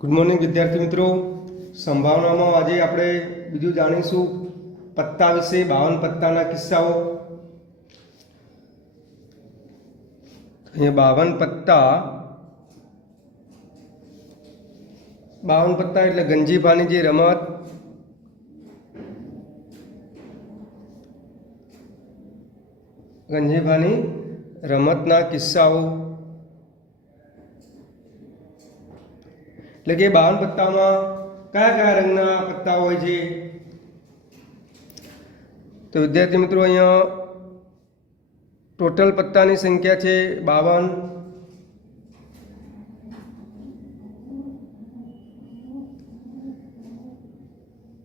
Good morning विद्यार्थी मित्रों। संभावना में आज आप बीजू जाणीशू पत्ता विषे 52 पत्ता किस्साओ। 52 पत्ता एटले गंजीफानी जे रमत, गंजीफानी रमतना किस्साओ। એટલે કે 52 પત્તામાં કયા કયા રંગના પત્તા હોય છે? તો વિદ્યાર્થી મિત્રો અહીંયા ટોટલ પત્તાની સંખ્યા છે 52।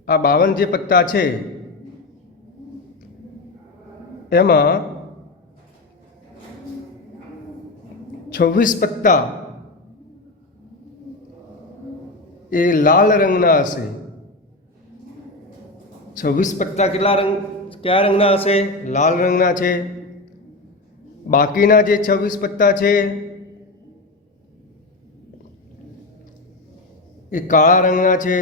આ 52 જે પત્તા છે એમાં 26 પત્તા એ लाल रंगना हशे। 26 पत्ता क्या रंगना हशे? लाल रंगना छे। बाकीना जे 26 पत्ता छे ए काळा रंगना छे।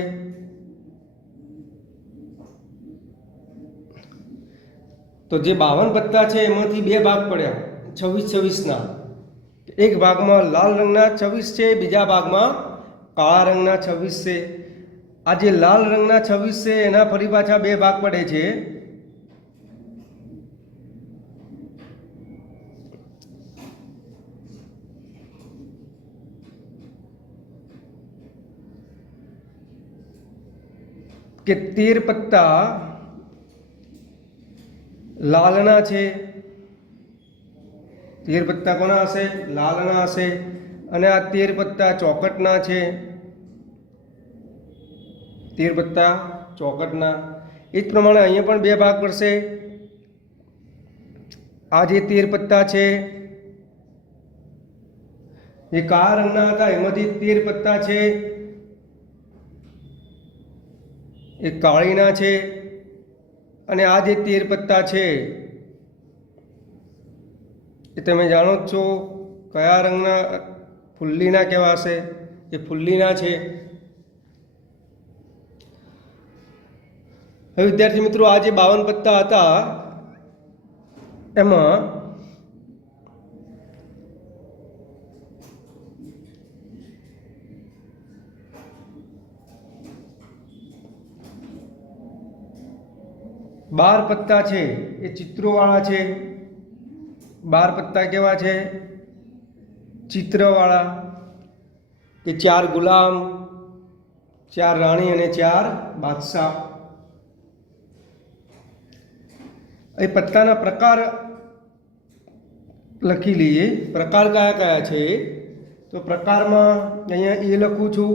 तो जे 52 पत्ता छे एमांथी बे भाग पड्या 26 ना। एक भाग में लाल रंगना 26 छे, बीजा भाग में काळा रंगना 26 से। आ जे लाल रंगना 26 से एना फरी पाछा बे भाग पड़े छे। के 13 पत्ता लालना छे। 13 पत्ता कोना हशे? लालना हशे। अने आ 13 पत्ता चौकटना छे। 13 पत्ता चौकटना। ए ज प्रमाणे अहींया पण बे भाग पड़शे। आ जे 13 पत्ता छे ए काळा रंगना हता, एमांथी 13 पत्ता छे ए काळीना छे। अने आ जे 13 पत्ता छे ए तमे जाणो ज छो कया रंगना फुल्लीना केवा हशे? ए फुल्लीना छे। હવે વિદ્યાર્થી મિત્રો આ જે 52 પત્તા હતા એમાં 12 પત્તા છે એ ચિત્રોવાળા છે। 12 પત્તા કેવા છે? ચિત્રવાળા। કે 4 ગુલામ, 4 રાણી અને 4 બાદશાહ। એ પત્તાના પ્રકાર લખી લઈએ। પ્રકાર કયા કયા છે? તો પ્રકારમાં અહીંયા એ લખું છું,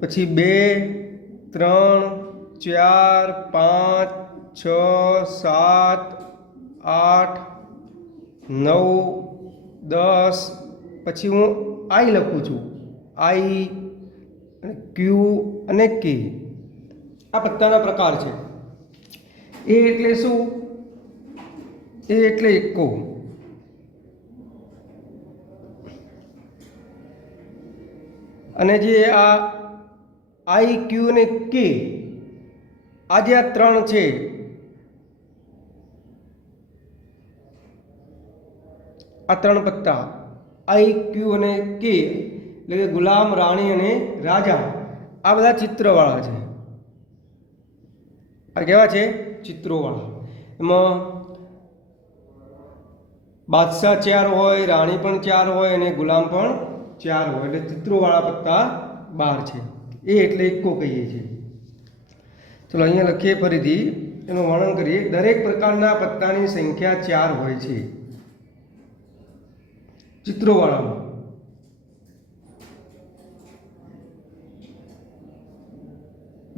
પછી 2, 3, 4, 5, 6, 7, 8, 9, 10, પછી હું આઈ લખું છું, આઈ, ક્યુ અને કે। આ પત્તાના પ્રકાર છે। ए એટલે શું? ए એટલે એકો। અને જે આ આઈ, ક્યુ અને કે આ જે આ ત્રણ છે આ ત્રણ પત્તા આઈ, ક્યુ અને કે એટલે કે ગુલામ, રાણી અને રાજા આ બધા ચિત્રવાળા છે। આ કેવા છે? ચિત્રોવાળા। એમાં બાદશાહ 4 હોય, રાણી પણ 4 હોય અને ગુલામ પણ 4 હોય, એટલે ચિત્રોવાળા પત્તા 12 છે। એ એટલે એકો કહીએ છીએ। ચલો અહીંયા લખીએ ફરીથી, એનું વર્ણન કરીએ। દરેક પ્રકારના પત્તાની સંખ્યા 4 હોય છે ચિત્રોવાળામાં।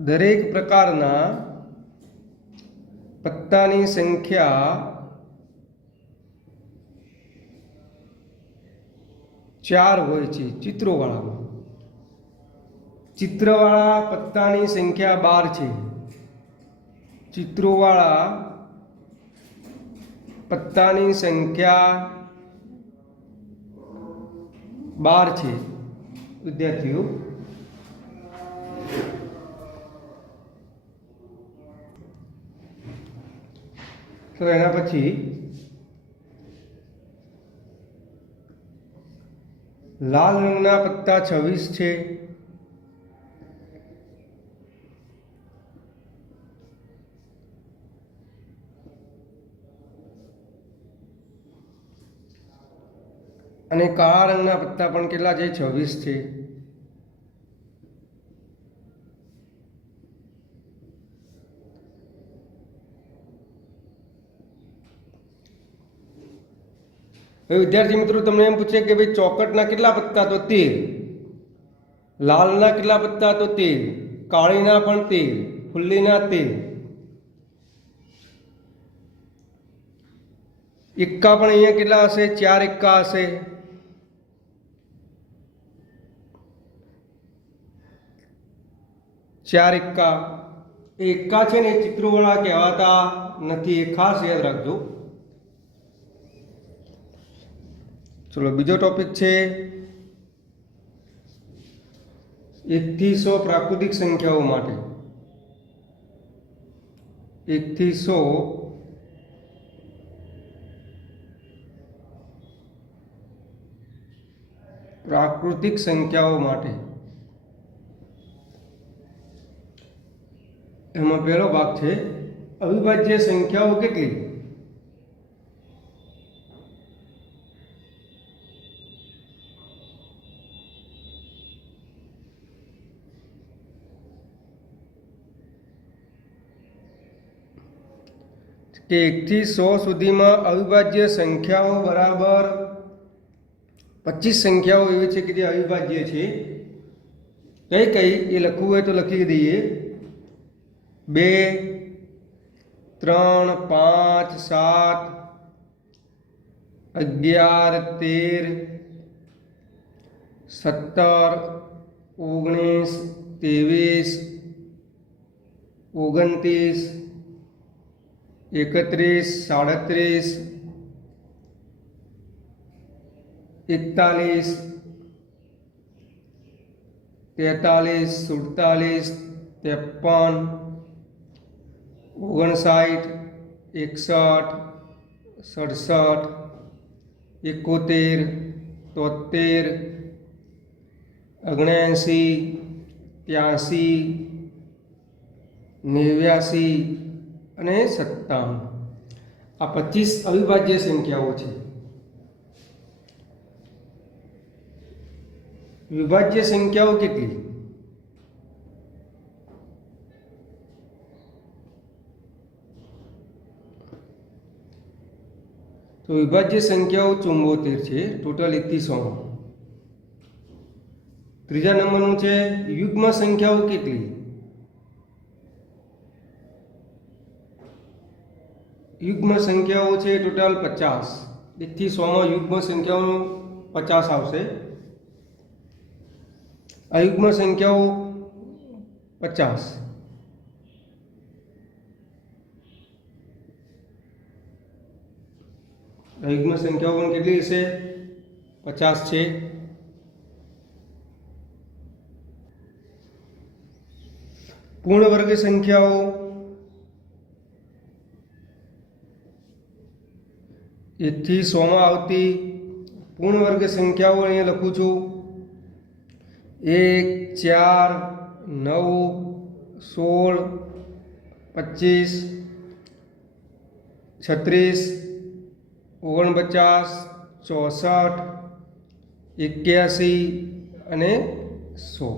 દરેક પ્રકારના પત્તાની સંખ્યા 4 હોય છે ચિત્રોવાળામાં। ચિત્રવાળા પત્તાની સંખ્યા 12 છે। ચિત્રોવાળા પત્તાની સંખ્યા 12 છે। વિદ્યાર્થીઓ, તો એના પછી લાલ રંગના પત્તા 26 છે. અને કાળા રંગના પત્તા પણ કેટલા છે? 26 છે. હવે વિદ્યાર્થી મિત્રો તમને એમ પૂછે કે ભાઈ ચોકટના કેટલા પત્તા? તો 13. લાલના કેટલા પત્તા? તો 13. કાળીના પણ 13. ફુલ્લીના 13. એક્કા પણ અહીંયા કેટલા હશે? 4 એક્કા હશે. ચાર એક્કા. એ એક્કા છે ને એ ચિત્રોવાળા કહેવાતા નથી, એ ખાસ યાદ રાખજો. ચલો બીજો ટોપિક છે 1 થી 100 પ્રાકૃતિક સંખ્યાઓ માટે. 1 થી 100 પ્રાકૃતિક સંખ્યાઓ માટે. એમાં પહેલો ભાગ છે અવિભાજ્ય સંખ્યાઓ કેટલી? કે 1 થી 100 સુધીમાં અવિભાજ્ય સંખ્યાઓ બરાબર 25 સંખ્યાઓ એવી છે કે જે અવિભાજ્ય છે. કઈ કઈ એ લખવું હોય તો લખી દઈએ. 2, 3, 5, 7, 11, 13, 17, 19, 23, 29, 31, 37, 41, 43, 47, 53, 59, 61, 67, 71, 73, 79, 83, 89 અને 97. આ 25 અવિભાજ્ય સંખ્યાઓ છે. વિભાજ્ય સંખ્યાઓ કેટલી? તો વિભાજ્ય સંખ્યાઓ 74 છે ટોટલ 1 થી 100. ત્રીજા નંબરનું છે યુગ્મ સંખ્યાઓ કેટલી? યુગ્મ સંખ્યાઓ છે ટોટલ 50. 1 થી 100 માં યુગ્મ સંખ્યાઓ 50 આવશે. અયુગ્મ સંખ્યાઓ 50. અયુગ્મ સંખ્યાઓ પણ કેટલી હશે? 50 છે. પૂર્ણ વર્ગ સંખ્યાઓ 1 થી 100 માં આવતી પૂર્ણ વર્ગ સંખ્યાઓ અહીંયા લખું છું. 1, 4, 9, 16, 25, 36, 49, 64, 81 અને 100.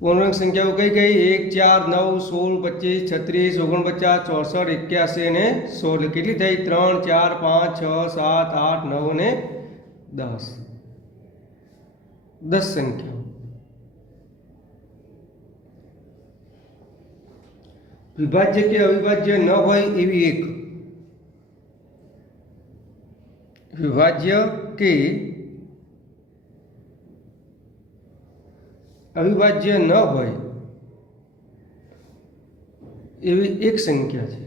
પૂર્ણાંક સંખ્યાઓ કઈ કઈ? 1, 4, 9, 16, 25, 36, 49, 64, 81 અને 100. એટલે કેટલી થઈ? 3, 4, 5, 6, 7, 8, 9 અને 10. 10 સંખ્યાઓ. વિભાજ્ય કે અવિભાજ્ય ન હોય એવી એક. વિભાજ્ય કે અવિભાજ્ય ન હોય એવી એક સંખ્યા છે.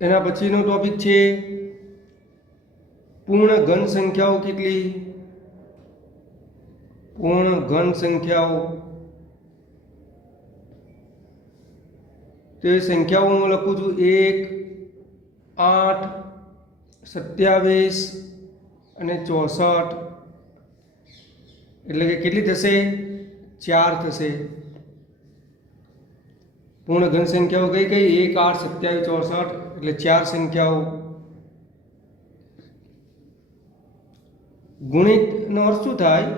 એના પછીનો ટોપિક છે પૂર્ણ ઘન સંખ્યાઓ કેટલી? પૂર્ણ ઘન સંખ્યાઓ તો એ સંખ્યાઓ હું લખું છું 1, 8, 27 અને 64, એટલે કે કેટલી થશે? 4 થશે. પૂર્ણ ઘન સંખ્યાઓ કઈ કઈ? 1, 8, 27, 64, એટલે 4 સંખ્યાઓ. ગુણિતનો અર્થ શું થાય?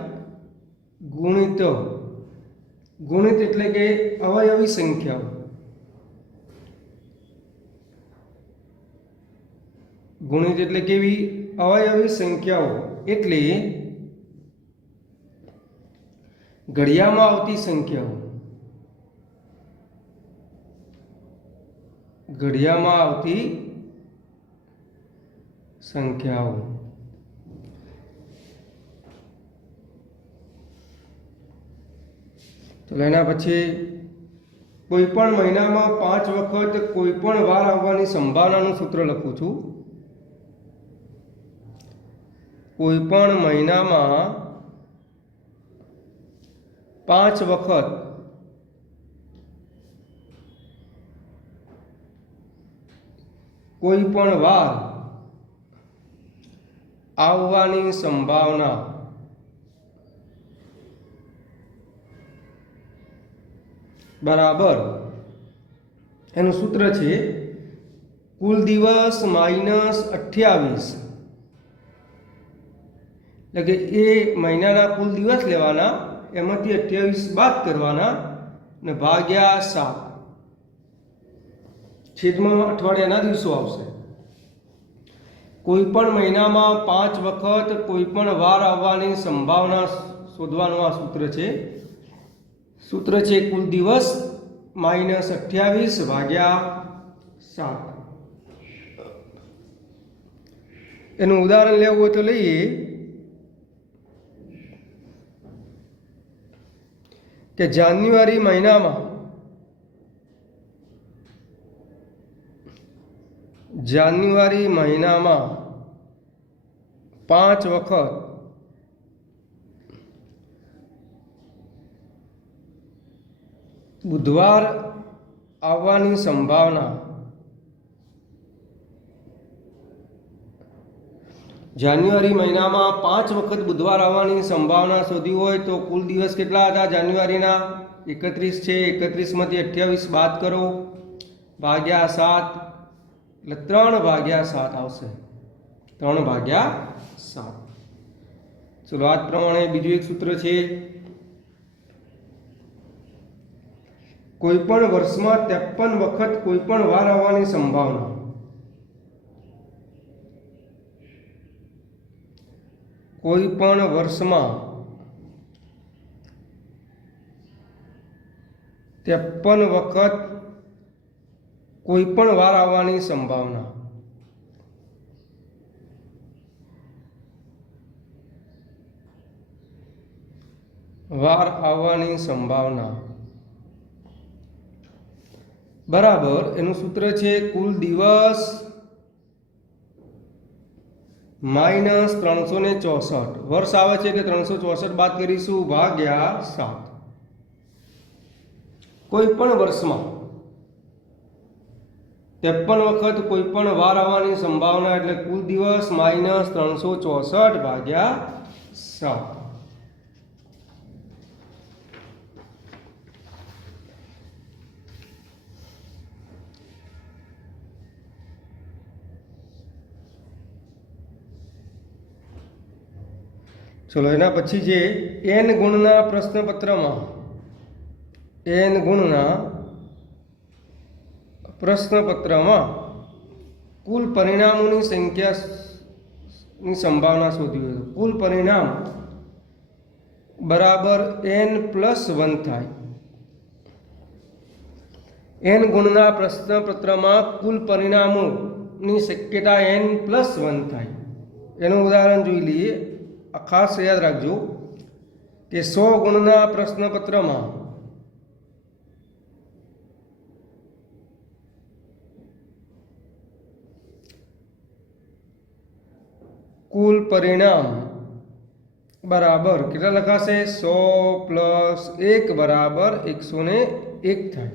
ગુણિત. ગુણિત એટલે કે અવયવી સંખ્યાઓ. ગુણિત એટલે કેવી? અવયવી સંખ્યાઓ. એટલે ઘડિયામાં આવતી સંખ્યાઓ. ઘડિયામાં આવતી સંખ્યાઓ. તો એના પછી કોઈ પણ મહિનામાં 5 વખત કોઈ પણ વાર આવવાની સંભાવનાનું સૂત્ર લખું છું. કોઈ પણ મહિનામાં 5 વખત કોઈ પણ વાર આવવાની સંભાવના બરાબર એનું સૂત્ર છે કુલ દિવસ માઇનસ 28. એટલે કે એ મહિનાના કુલ દિવસ લેવાના, એમાંથી 28 બાદ કરવાના અને ભાગ્યા 7. છેદમાં અઠવાડિયાના દિવસો આવશે. કોઈ પણ મહિનામાં 5 વખત કોઈ પણ વાર આવવાની સંભાવના શોધવાનું આ સૂત્ર છે. સૂત્ર છે કુલ દિવસ માઇનસ 28 ભાગ્યા 7. એનું ઉદાહરણ લેવું હોય તો લઈએ. કે જાન્યુઆરી મહિનામાં 5 વખત બુધવાર આવવાની સંભાવના. જાન્યુઆરી મહિનામાં 5 વખત બુધવાર આવવાની સંભાવના શોધી હોય તો કુલ દિવસ કેટલા હતા જાન્યુઆરીના? 31 છે. 31માંથી 28 બાદ કરો ભાગ્યા 7, એટલે 3 ભાગ્યા 7 આવશે. 3 ભાગ્યા 7. ચલો આ જ પ્રમાણે બીજું એક સૂત્ર છે. કોઈ પણ વર્ષમાં 53 વખત કોઈ પણ વાર આવવાની સંભાવના. કોઈ પણ વર્ષમાં 53 વખત કોઈ પણ વાર આવવાની સંભાવના. વાર આવવાની સંભાવના બરાબર એનું સૂત્ર છે કુલ દિવસ માઇનસ 364. વર્ષ આવે છે એટલે 364 બાદ કરીશું ભાગ્યા 7. કોઈ પણ વર્ષમાં 53 વખત કોઈ પણ વાર આવવાની સંભાવના એટલે કુલ દિવસ માઇનસ 364 ભાગ્યા 7. ચલો એના પછી જે n ગુણના પ્રશ્નપત્રમાં કુલ પરિણામોની સંખ્યાની સંભાવના શોધી હોય તો કુલ પરિણામ બરાબર n+1 થાય. n ગુણના પ્રશ્નપત્રમાં કુલ પરિણામોની શક્યતા n+1 થાય. એનું ઉદાહરણ જોઈ લઈએ. ખાસ યાદ રાખજો કે 100 ગુણના પ્રશ્નપત્રમાં કુલ પરિણામ બરાબર કેટલા લખાશે? 100 + 1 બરાબર 101 થાય.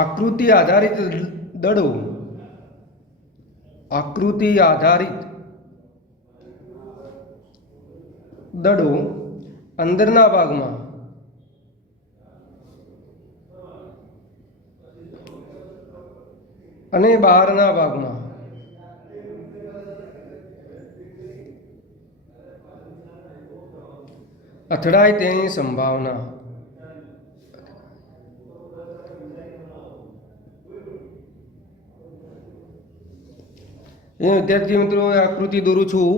આકૃતિ આધારિત દળો અંદરના ભાગમાં અને બહારના ભાગમાં અથડાય તેની સંભાવના. એ વિદ્યાર્થી મિત્રો આકૃતિ દોરું છું.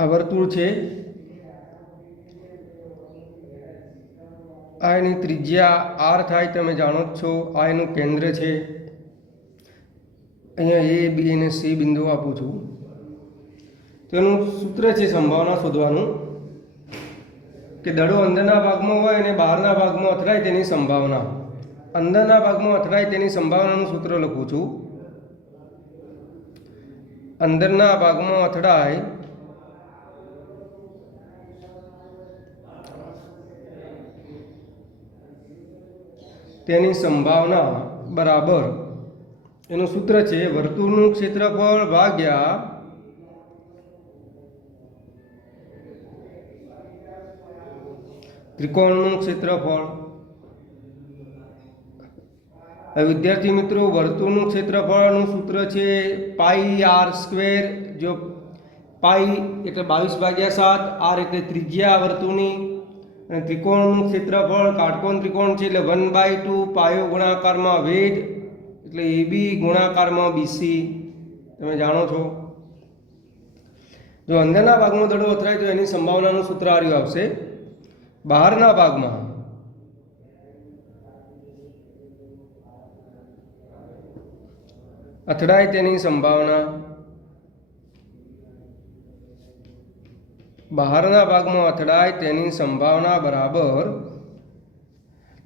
આ વર્તુળ છે. આ એની ત્રિજ્યા r થાય, તમે જાણો જ છો. આ એનું કેન્દ્ર છે. અહીંયા A, B અને C બિંદુ આપું છું. તો એનું સૂત્ર છે સંભાવના શોધવાનું કે દડો અંદરના ભાગમાં હોય અને બહારના ભાગમાં અથડાય તેની સંભાવના. અંદરના ભાગમાં અથડાય તેની સંભાવનાનું સૂત્ર લખું છું. અંદરના ભાગમાં અથડાય તેની સંભાવના બરાબર એનું સૂત્ર છે વર્તુળનું ક્ષેત્રફળ ભાગ્યા ત્રિકોણનું ક્ષેત્રફળ. વિદ્યાર્થી મિત્રો વર્તુળનું ક્ષેત્રફળનું સૂત્ર છે πr². જો પાઈ એટલે 22/7, r એટલે ત્રિજ્યા વર્તુળની, અને ત્રિકોણનું ક્ષેત્રફળ કાટકોણ ત્રિકોણ છે એટલે 1/2 પાયો ગુણાકારમાં વેધ એટલે AB ગુણાકારમાં BC. તમે જાણો છો. જો અંદરના ભાગમાં દડો અથડાય તો એની સંભાવનાનું સૂત્ર આર્યું આવશે. બહારના ભાગમાં અથડાય તેની સંભાવના. બહારના ભાગમાં અથડાય તેની સંભાવના બરાબર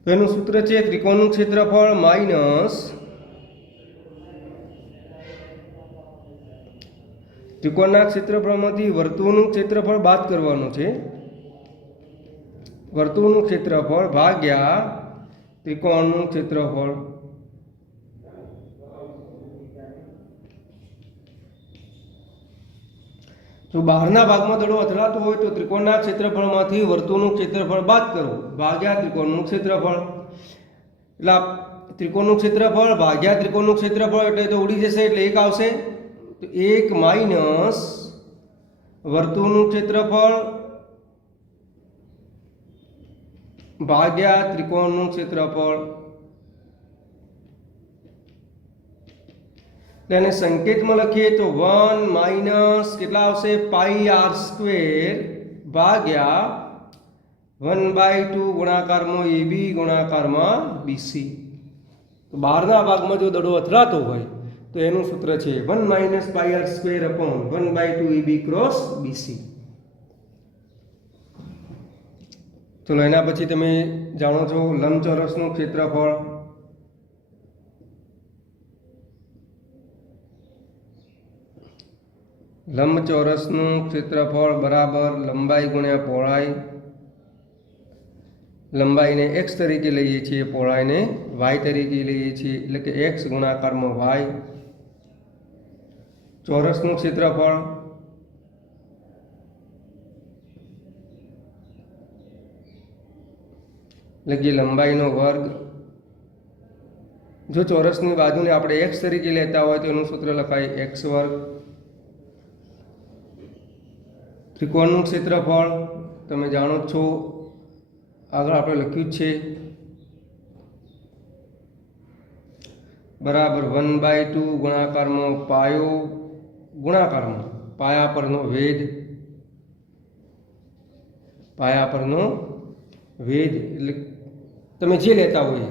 તો એનું સૂત્ર છે ત્રિકોણનું ક્ષેત્રફળ માઇનસ ત્રિકોણના ક્ષેત્રફળમાંથી વર્તુળનું ક્ષેત્રફળ બાદ કરવાનું છે. વર્તુળનું ક્ષેત્રફળ ભાગ્યા ત્રિકોણનું ક્ષેત્રફળ. જો બહારના ભાગમાં દડો અથડાતો હોય તો ત્રિકોણના ક્ષેત્રફળમાંથી વર્તુળનું ક્ષેત્રફળ બાદ કરો ભાગ્યા ત્રિકોણનું ક્ષેત્રફળ. એટલે ત્રિકોણનું ક્ષેત્રફળ ભાગ્યા ત્રિકોણનું ક્ષેત્રફળ એટલે તો ઉડી જશે એટલે 1 આવશે. તો 1 માઇનસ વર્તુળનું ક્ષેત્રફળ ભાગ્યા ત્રિકોણનું ક્ષેત્રફળ. તેને સંકેતમાં લખીએ તો 1 માઇનસ કેટલા આવશે πr² ભાગ્યા 1/2 ગુણાકારમાં AB ગુણાકારમાં BC. તો બહારના ભાગમાં જો દડો અથડાતો હોય તો એનું સૂત્ર છે 1 minus πr² upon 1/2 AB cross BC. ચલો એના પછી તમે જાણો છો લંબચોરસનું ક્ષેત્રફળ. લંબચોરસનું ક્ષેત્રફળ બરાબર લંબાઈ ગુણ્યા પહોળાઈ. લંબાઈને x તરીકે લઈએ છીએ, પહોળાઈને y તરીકે લઈએ છીએ એટલે કે x ગુણાકારમાં y. ચોરસનું ક્ષેત્રફળ એટલે કે લંબાઈનો વર્ગ. જો ચોરસની બાજુને આપણે x તરીકે લેતા હોય તો એનું સૂત્ર લખાય x². ત્રિકોણનું ક્ષેત્રફળ તમે જાણો છો, આગળ આપણે લખ્યું જ છે બરાબર 1/2 ગુણાકારમાં પાયો ગુણાકારમાં પાયા પરનો વેધ પાયા પરનો વેધ એટલે તમે જે લેતા હોય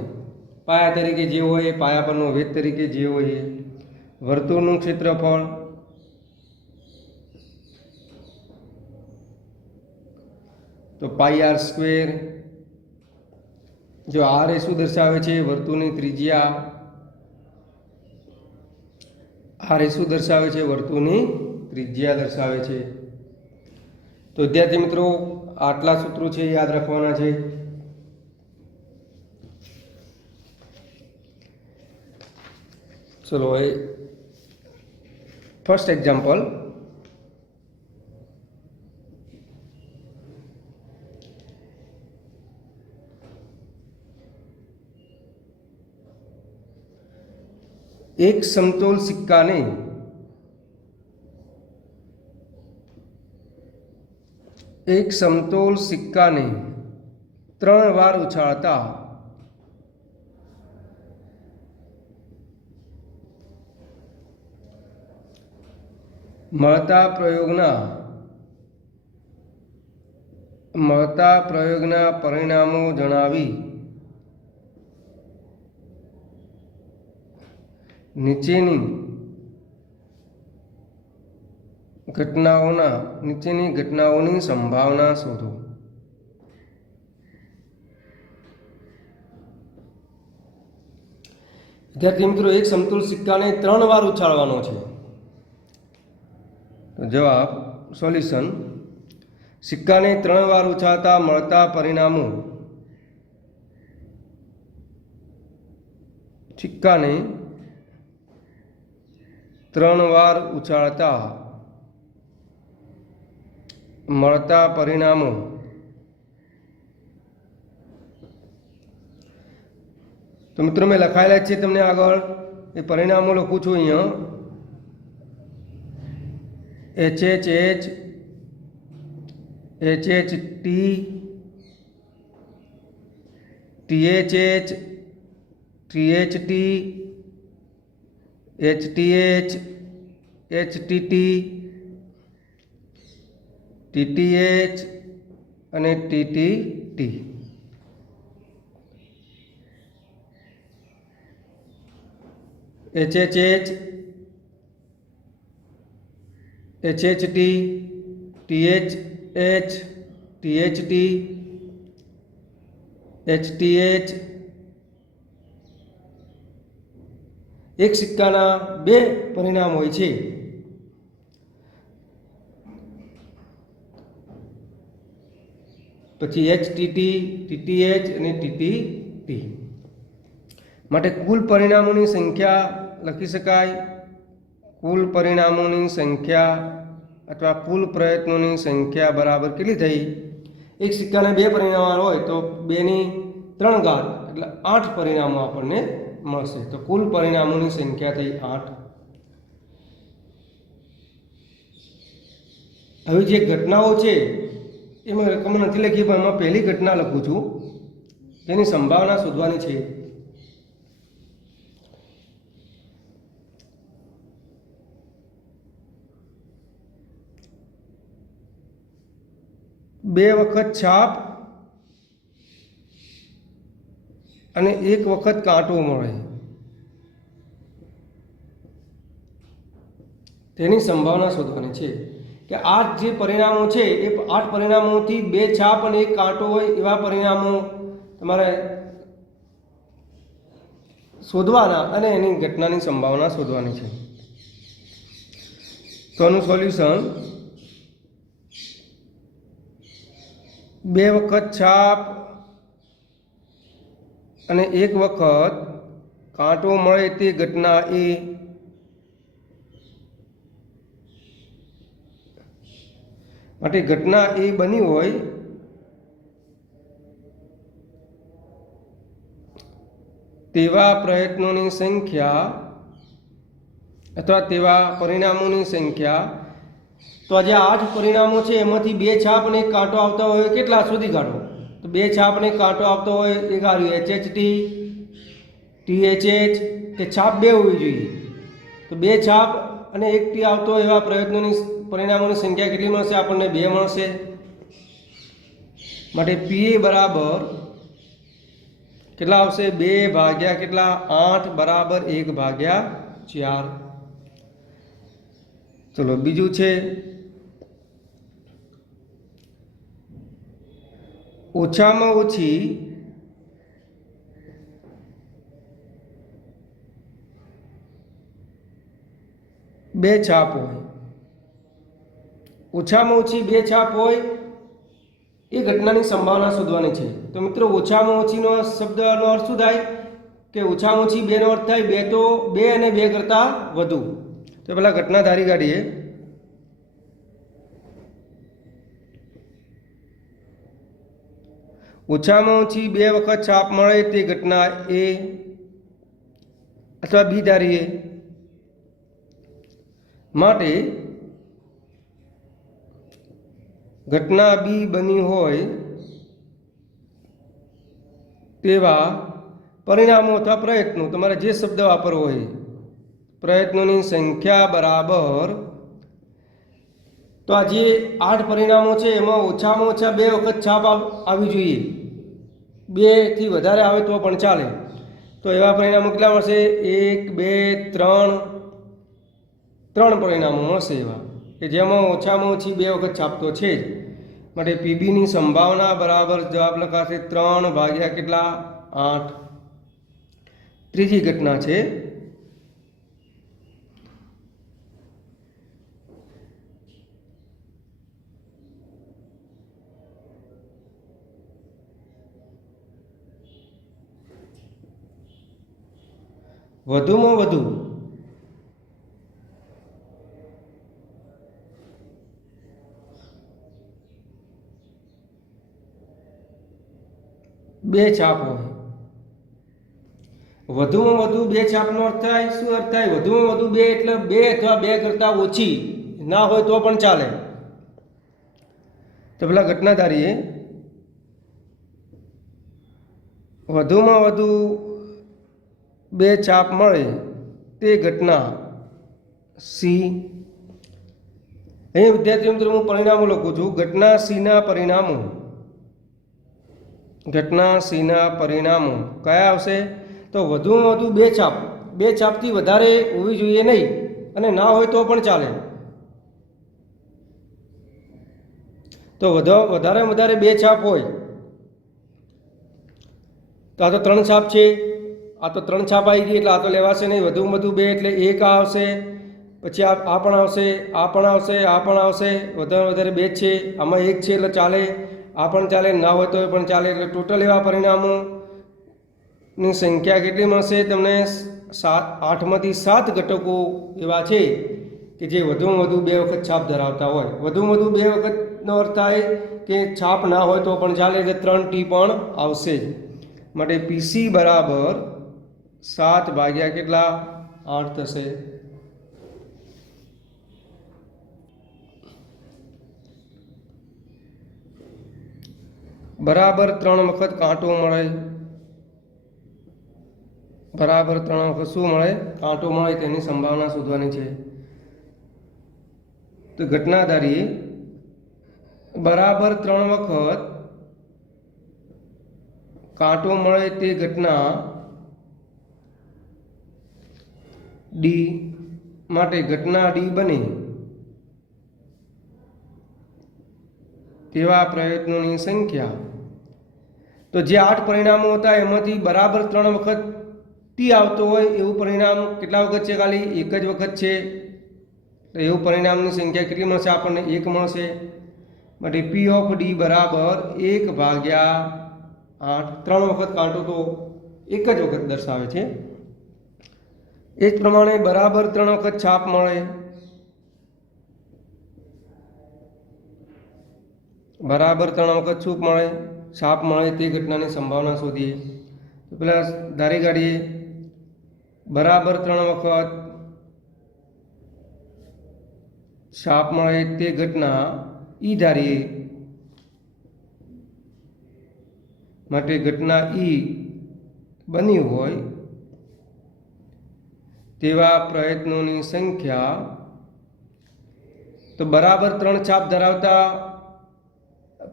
પાયા તરીકે જે હોય પાયા પરનો વેધ તરીકે જે હોય વર્તુળનું ક્ષેત્રફળ તો પાઈ આર સ્ક્વેર. જો આર એ શું દર્શાવે છે? વર્તુળની ત્રિજ્યા. આર એ શું દર્શાવે છે? વર્તુળની ત્રિજ્યા દર્શાવે છે. તો વિદ્યાર્થી મિત્રો આટલા સૂત્રો છે યાદ રાખવાના છે. ચલો એ ફર્સ્ટ એક્ઝામ્પલ. એક સમતોલ સિક્કાને ત્રણ વાર ઉછાળતા મળતા પ્રયોગના પરિણામો જણાવી નીચેની ઘટનાઓની સંભાવના શોધો. વિદ્યાર્થી મિત્રો એક સમતુલ સિક્કાને 3 વાર ઉછાળવાનો છે. તો જવાબ સોલ્યુશન. સિક્કાને 3 વાર ઉછાળતા મળતા પરિણામો. સિક્કાને 3 વાર ઉછાળતા મળતા પરિણામો. તો મિત્રો મેં લખાયેલા છે તમને આગળ એ પરિણામો લખું છું અહીંયા. HHH HHT THH THT HTH HTT TTH અને TTT. HHH HHT THH THT HTH. એક સિક્કાના 2 પરિણામ હોય છે. પછી HTT TTH અને TTT. માટે કુલ પરિણામોની સંખ્યા લખી શકાય. કુલ પરિણામોની સંખ્યા અથવા કુલ પ્રયત્નોની સંખ્યા બરાબર કેટલી થઈ? એક સિક્કાને 2 પરિણામ હોય તો 2 ની 3 ઘાત એટલે 8 પરિણામો આપણને મળશે. તો કુલ પરિણામોની સંખ્યા થઈ 8. હવે જે ઘટનાઓ છે એમાં રકમ નથી લખી પણ એમાં પહેલી ઘટના લખું છું. તેની સંભાવના શોધવાની છે. બે વખત છાપ અને 1 વખત કાંટો મળે તેની સંભાવના શોધવાની છે. કે 8 જે પરિણામો છે એ 8 પરિણામોથી 2 છાપ અને 1 કાંટો હોય એવા પરિણામો તમારે શોધવાના અને એની ઘટનાની સંભાવના શોધવાની છે. તો આનું સોલ્યુશન 2 વખત છાપ અને 1 વખત કાંટો મળે તે ઘટના એ માટે ઘટના એ બની હોય તેવા પ્રયત્નોની સંખ્યા અથવા તેવા પરિણામોની સંખ્યા. તો આ જે 8 પરિણામો છે એમાંથી 2 છાપ અને 1 કાંટો આવતા હોય કેટલા શોધી કાઢો. તો 2 છાપ અને 1 કાંટો આવતો હોય એક આવ્યું HHT THH કે છાપ 2 હોવી જોઈએ. તો 2 છાપ અને 1 ટી આવતો હોય એવા પ્રયત્નોની પરિણામોની સંખ્યા કેટલી મળશે? આપણને 2 મળશે. માટે પીએ બરાબર કેટલા આવશે? 2 ભાગ્યા કેટલા? 8 બરાબર 1 ભાગ્યા 4. ચલો બીજું છે ઓછામાં ઓછી બે છાપ હોય. ઓછામાં ઓછી બે છાપ હોય એ ઘટનાની સંભાવના શોધવાની છે. તો મિત્રો ઓછામાં ઓછીનો શબ્દનો અર્થ શું થાય? કે ઓછામાં ઓછી બેનો અર્થ થાય બે તો બે અને બે કરતાં વધુ. તો પહેલાં ઘટના ધારી કાઢીએ. ઓછામાં ઓછી બે વખત છાપ મળે તે ઘટના એ અથવા બી ધારીએ. માટે ઘટના બી બની હોય તેવા પરિણામો અથવા પ્રયત્નો, તમારે જે શબ્દ વાપરવો હોય, પ્રયત્નોની સંખ્યા બરાબર, તો આ જે 8 પરિણામો છે એમાં ઓછામાં ઓછા બે વખત છાપ આવી જોઈએ. 2 થી વધારે આવે તો પણ ચાલે. તો એવા પરિણામો કેટલા મળશે? 1 2 3 3 પરિણામો મળશે એવા કે જેમાં ઓછામાં ઓછી બે વખત છાપ તો છે જ. માટે પીબીની સંભાવના બરાબર જવાબ લખાશે 3 ભાગ્યા કેટલા? 8. ત્રીજી ઘટના છે વધુમાં વધુ બે છાપ હોય. વધુમાં વધુ બે છાપનો અર્થ થાય શું? અર્થ થાય વધુમાં વધુ બે એટલે બે અથવા બે કરતાં ઓછી ના હોય તો પણ ચાલે. તો પેલા ઘટના ધારીએ. વધુમાં વધુ બે છાપ મળે તે ઘટના સી. અહીં વિદ્યાર્થી મિત્રો હું પરિણામો લખું છું. ઘટના સીના પરિણામો, ઘટના સીના પરિણામો કયા આવશે? તો વધુમાં વધુ બે છાપથી વધારે હોવી જોઈએ નહીં, અને ના હોય તો પણ ચાલે. તો વધારે બે છાપ હોય તો આ તો 3 છાપ છે, આ તો 3 છાપ આવી ગઈ એટલે આ તો લેવાશે નહીં. વધુમાં વધુ બે એટલે એક આ આવશે, પછી આ પણ આવશે, આ પણ આવશે, આ પણ આવશે. વધારે બે જ છે, આમાં એક છે એટલે ચાલે, આ પણ ચાલે, ના હોય તો પણ ચાલે. એટલે ટોટલ એવા પરિણામોની સંખ્યા કેટલી મળશે તમને? 8માંથી 7 ઘટકો એવા છે કે જે વધુમાં વધુ બે વખત છાપ ધરાવતા હોય. વધુમાં વધુ બે વખતનો અર્થ થાય કે છાપ ના હોય તો પણ ચાલે, એટલે 3 ટી પણ આવશે. માટે પીસી બરાબર 7 ભાગ્યા કેટલા? 8 થશે. બરાબર 3 વખત કાંટો મળે. બરાબર 3 વખત શું મળે? કાંટો મળે. તેની સંભાવના શોધવાની છે. તો ઘટના ધારીએ. બરાબર 3 વખત કાંટો મળે તે ઘટના ડી. માટે ઘટના ડી બને તેવા પ્રયત્નોની સંખ્યા. તો જે 8 પરિણામો હતા એમાંથી બરાબર 3 વખત ટી આવતો હોય એવું પરિણામ કેટલા વખત છે? ખાલી એક જ વખત છે. તો એવું પરિણામની સંખ્યા કેટલી મળશે? આપણને 1 મળશે. માટે પી ઓફ ડી બરાબર 1 ભાગ્યા 8. 3 વખત કાંટો તો એક જ વખત દર્શાવે છે. એ જ પ્રમાણે બરાબર 3 વખત છાપ મળે. બરાબર 3 વખત છૂપ મળે, છાપ મળે તે ઘટનાની સંભાવના શોધીએ. તો પેલા ધારી કાઢીએ. બરાબર 3 વખત છાપ મળે તે ઘટના ઈ ધારીએ. માટે ઘટના ઈ બની હોય તેવા પ્રયત્નોની સંખ્યા. તો બરાબર 3 છાપ ધરાવતા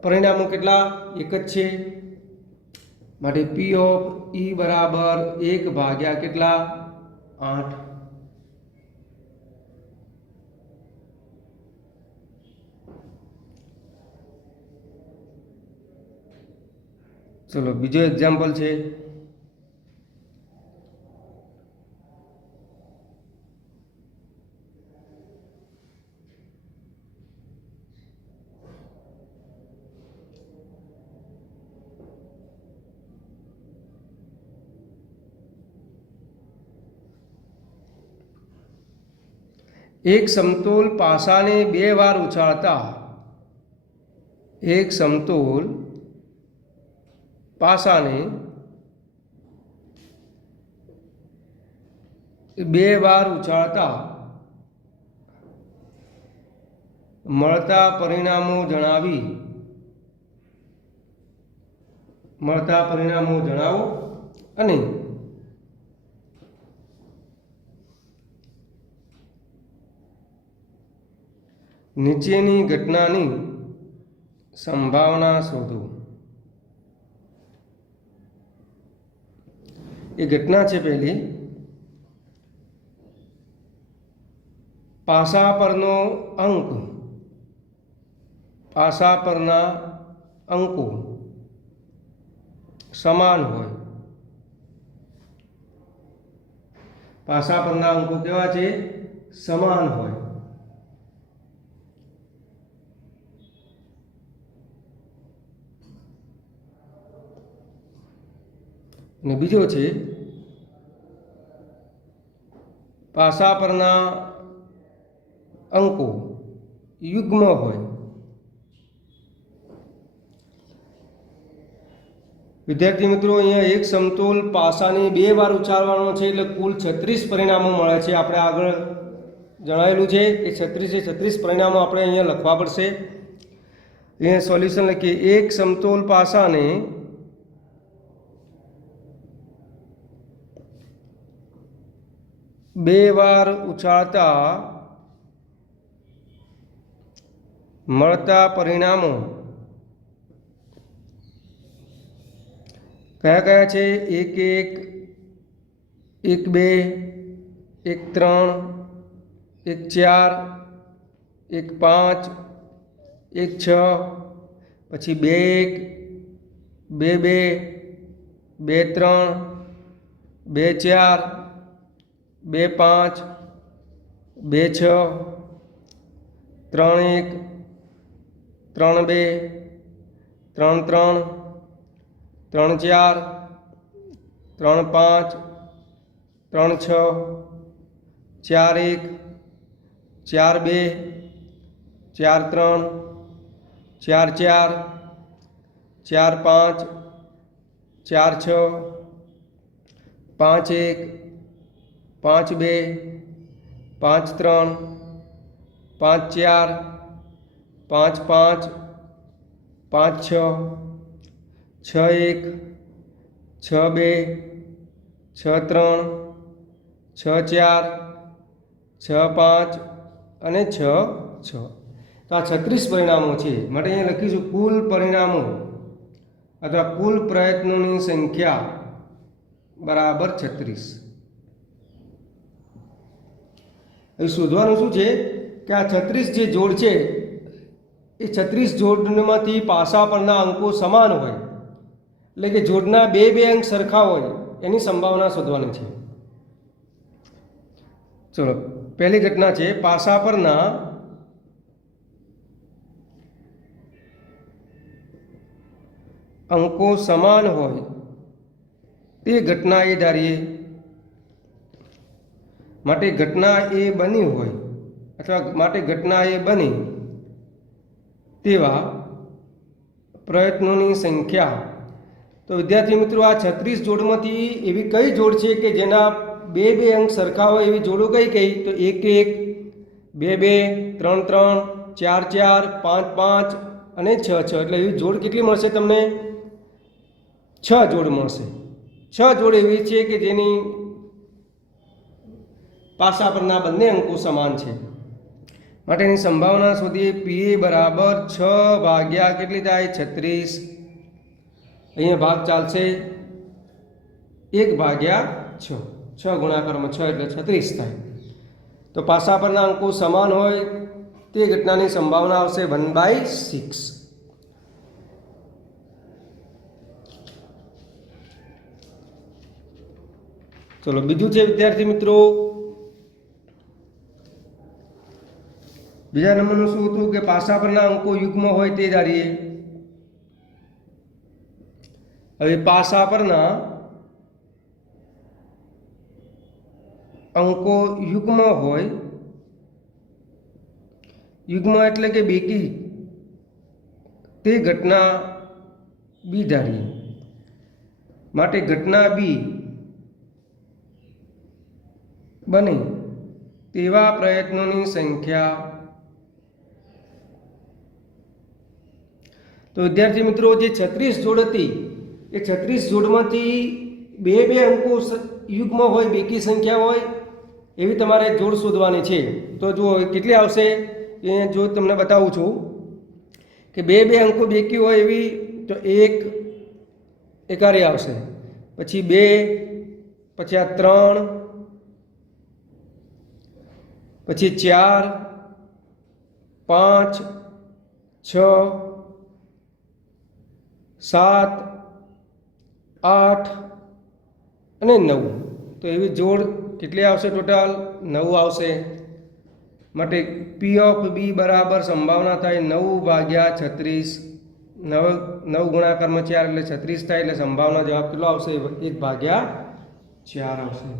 પરિણામો કેટલા? એક જ છે, માટે પી ઓફ ઈ બરાબર 1 ભાગ્યા કેટલા? 8. ચલો બીજો એક્ઝામ્પલ છે, એક સમતોલ પાસાને 2 વાર ઉછાળતા એક સમતોલ પાસાને 2 વાર ઉછાળતા મળતા પરિણામો જણાવો અને નીચેની ઘટનાની સંભાવના શોધો. એ ઘટના છે પહેલી, પાસા પરના અંકો સમાન હોય. પાસા પરના અંકો કેવા છે? સમાન હોય. અને બીજો છે, પાસા પરના અંકો યુગ્મ હોય. વિદ્યાર્થી મિત્રો, અહીંયા એક સમતોલ પાસાને 2 વાર ઉચ્ચારવાનો છે એટલે કુલ 36 પરિણામો મળે છે. આપણે આગળ જણાવેલું છે એ 36 પરિણામો આપણે અહીંયા લખવા પડશે. અહીંયા સોલ્યુશન લખીએ. એક સમતોલ પાસાને બે વાર ઉછાળતા મળતા પરિણામો કયા કયા છે? 1 1 1 2 1 3 1 4 1 5 1 6 પછી 2 1 2 2 2 3 2 4 2 5 2 6 3 1 3 2 3 3 3 4 3 5 3 6 4 1 4 2 4 3 4 4 4 5 4 6 5 1 5 2 5 3 5 4 5 5 5 6 6 1 6 2 6 3 6 4 6 5 અને 6 6. તો આ 36 પરિણામો છે. માટે અહીંયા લખીશું કુલ પરિણામો અથવા કુલ પ્રયત્નોની સંખ્યા બરાબર 36. હવે શોધવાનું શું છે કે આ 36 જે જોડ છે એ 36 જોડમાંથી પાસા પરના અંકો સમાન હોય, એટલે કે જોડના બે અંક સરખા હોય એની સંભાવના શોધવાની છે. ચલો, પહેલી ઘટના છે પાસા પરના અંકો સમાન હોય તે ઘટના એ ધારીએ. માટે ઘટના એ બની હોય અથવા માટે ઘટના એ બની તેવા પ્રયત્નોની સંખ્યા. તો વિદ્યાર્થી મિત્રો, આ 36 જોડમાંથી એવી કઈ જોડ છે કે જેના બે અંક સરખા હોય એવી જોડો કઈ? તો 1 1 2 2 3 3 4 4 5 5 અને 6 6. એટલે એવી જોડ કેટલી મળશે તમને? 6 જોડ મળશે. 6 જોડ એવી છે કે જેની પાસા પરના બંને અંકો સમાન છે. માટેની સંભાવના શોધીએ. પીએ બરાબર 6 ભાગ્યા કેટલી થાય? 36. અહીંયા ભાગ ચાલશે 1 ભાગ્યા 6. 6 ગુણાકારમાં 6 એટલે 36 થાય. તો પાસા પરના અંકો સમાન હોય તે ઘટનાની સંભાવના આવશે 1/6. ચલો બીજું છે વિદ્યાર્થી મિત્રો, બીજા નંબરનું શું હતું કે પાસા પરના અંકો યુગ્મ હોય તે ધારીએ. હવે પાસા પરના અંકો યુગ્મ હોય, યુગ્મ એટલે કે બેકી, તે ઘટના બી ધારીએ. માટે ઘટના બી બને તેવા પ્રયત્નોની સંખ્યા. તો વિદ્યાર્થી મિત્રો જે 36 જોડ હતી એ 36 જોડમાંથી બે અંકો યુગ્મ હોય, બેકી સંખ્યા હોય એવી તમારે જોડ શોધવાની છે. તો જો કેટલી આવશે એ જો તમને બતાવું છું કે બે અંકો બેકી હોય એવી તો 1 એકારી આવશે, પછી 2, પછી આ 3, પછી 4, 5, 6, 7, 8 અને 9. તો એવી જોડ કેટલી આવશે? ટોટલ 9 આવશે. માટે પી ઓફ બી બરાબર સંભાવના થાય 9/36. 9 ગુણાકારમાં 4 એટલે 36 થાય. એટલે સંભાવના જવાબ કેટલો આવશે? 1/4 આવશે.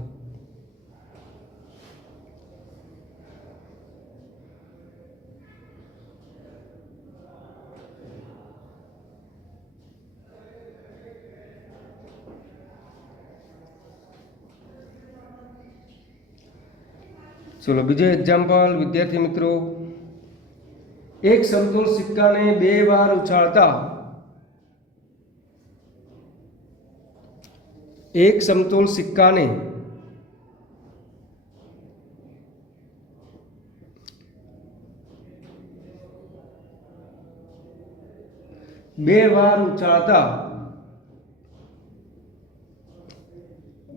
ચલો બીજો એક્ઝામ્પલ વિદ્યાર્થી મિત્રો, એક સમતોલ સિક્કાને 2 વાર ઉછાળતા એક સમતોલ સિક્કાને 2 વાર ઉછાળતા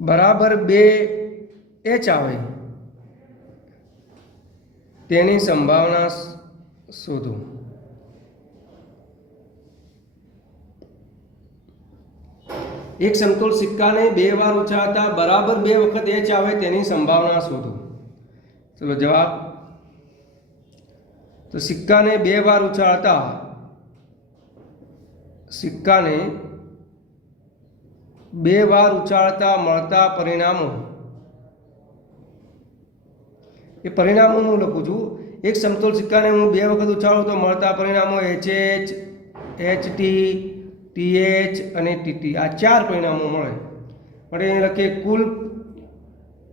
બરાબર 2 H આવે તેની સંભાવના શોધો. એક સમતોલ સિક્કાને 2 વાર ઉછાળતા બરાબર 2 વખત H આવે તેની સંભાવના શોધો. ચલો જવાબ, તો સિક્કાને 2 વાર ઉછાળતા મળતા પરિણામો, એ પરિણામો હું લખું છું. એક સમતોલ સિક્કાને હું 2 વખત ઉછાળું તો મળતા પરિણામો HH, HT, TH અને TT, આ 4 પરિણામો મળે. માટે અહીં લખીએ કુલ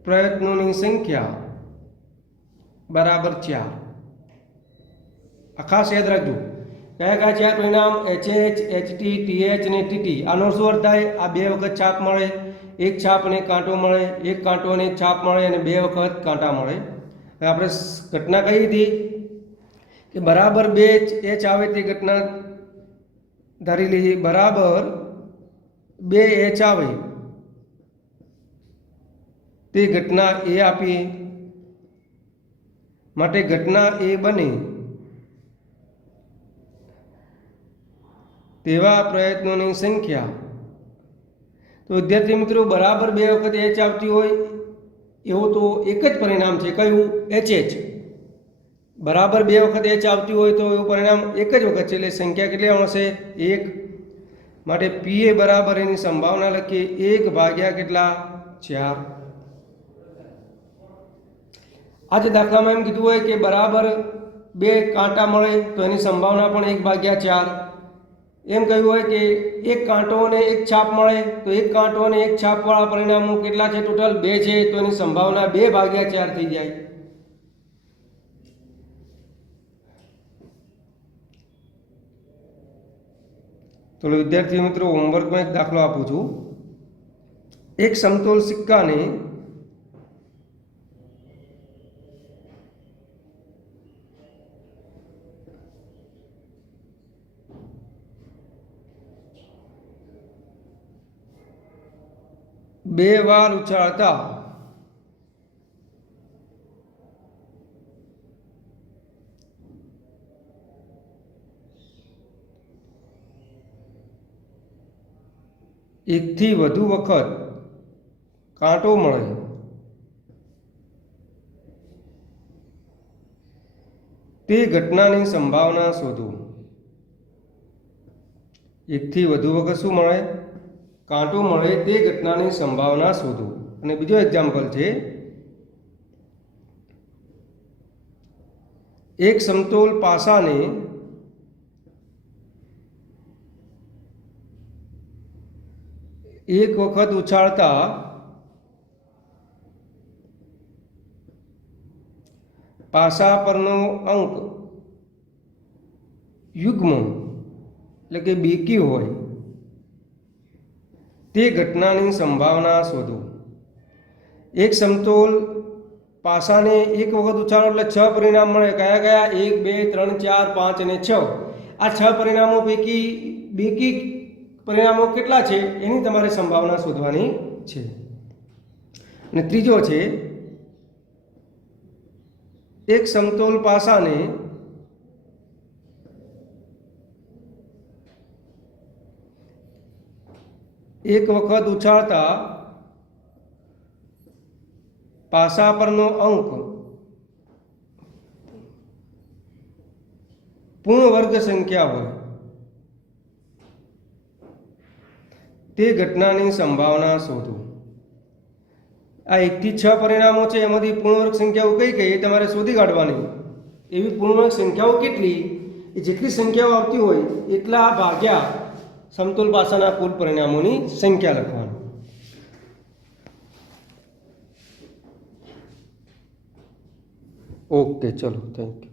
પ્રયત્નોની સંખ્યા બરાબર 4. આ ખાસ યાદ રાખજો. કયા 4 પરિણામ? HH, HT, TH અને TT. આનો શું અર્થ થાય? આ 2 વખત છાપ મળે, 1 છાપ અને કાંટો મળે, 1 કાંટો અને 1 છાપ મળે અને 2 વખત કાંટા મળે. આપણે ઘટના કહી હતી કે બરાબર 2 H આવે તે ઘટના ધારી લઈએ. બરાબર 2 H આવે તે ઘટના એ આપીએ. માટે ઘટના એ બને તેવા પ્રયત્નોની સંખ્યા. તો વિદ્યાર્થી મિત્રો બરાબર 2 વખત H આવતી હોય એવું તો એક જ પરિણામ છે. કયું? HH. બરાબર 2 વખત H આવતી હોય તો એવું પરિણામ એક જ વખત છે. એટલે સંખ્યા કેટલી આવશે? 1. માટે પીએ બરાબર એની સંભાવના લખીએ 1 ભાગ્યા કેટલા? 4. આજે દાખલામાં એમ કીધું હોય કે બરાબર 2 કાંટા મળે તો એની સંભાવના પણ 1/4. એમ કહ્યું હોય કે 1 કાંટો અને 1 છાપ મળે તો 1 કાંટો અને 1 છાપવાળા પરિણામો કેટલા છે? ટોટલ 2 છે. તો એની સંભાવના 2/4 થઈ જાય. તો વિદ્યાર્થી મિત્રો હોમવર્કમાં એક દાખલો આપું છું. એક સમતોલ સિક્કાને 2 બે વાર ઉછાળતા એકથી વધુ વખત કાંટો મળે તે ઘટનાની સંભાવના શોધો. એકથી વધુ વખત શું મળે? કાંટો મળે તે ઘટનાની સંભાવના શોધો. અને બીજો એક્ઝામ્પલ છે, એક સમતોલ પાસાને એક વખત ઉછાળતા પાસા પરનો અંક યુગ્મ એટલે કે બેકી હોય તે ઘટનાની સંભાવના શોધો. એક સમતોલ પાસાને એક વખત ઉછાળો એટલે 6 પરિણામ મળે. કયા કયા? 1 2 3 4 5 અને 6. આ 6 પરિણામો પૈકી બેકી પરિણામો કેટલા છે એની તમારે સંભાવના શોધવાની છે. અને ત્રીજો છે, એક સમતોલ પાસાને એક વખત ઉછાળતા પાસા પરનો અંક પૂર્ણ વર્ગ સંખ્યા હોય તે ઘટનાની સંભાવના શોધો. આ 1 થી 6 પરિણામો છે, એમાંથી પૂર્ણવર્ગ સંખ્યાઓ કઈ કઈ એ તમારે શોધી કાઢવાની. એવી પૂર્ણવર્ગ સંખ્યાઓ કેટલી? એ જેટલી સંખ્યાઓ આવતી હોય એટલા ભાગ્યા સમતોલ પાસાના કુલ પરિણામોની સંખ્યા લખવાની. ઓકે, ચલો, થેન્ક યુ.